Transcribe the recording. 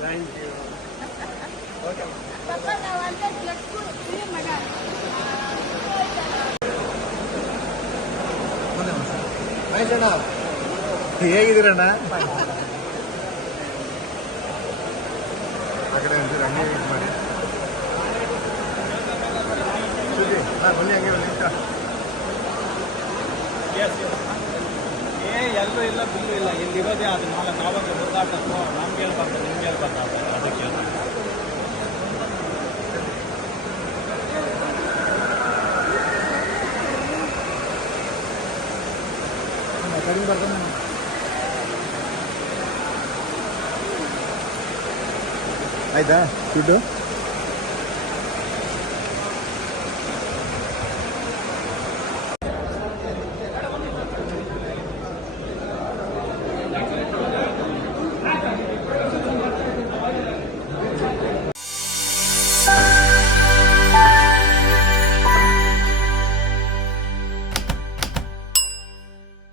Thank you. Okay ಹೇಗಿದ್ದೀರಣ್ಣ? ಆ ಕಡೆ ಒಂಚೂರು ಹಂಗೆ ಇದು ಮಾಡಿ ಬನ್ನಿ, ಹಂಗೆ ಬನ್ನಿ. ಎಲ್ಲರೂ ಇಲ್ಲ, ಬಿಲ್ಲು ಇಲ್ಲ, ಇಲ್ಲಿರೋದೇ ಅದು ನಾಲ್ಕು ಆವಾಗ ಗೊತ್ತಾಗ್ತದೆ. ನಮ್ಗೆ ಹೇಳ್ಬಾರ್ದು, ನಿಮ್ಗೆ ಹೇಳ್ಬಾರ್ದು, ಅದಕ್ಕೆ ಕಡಿಮೆ ಬರ್ತಾನೆ. ಆಯ್ತಾ ದುಡ್ಡು?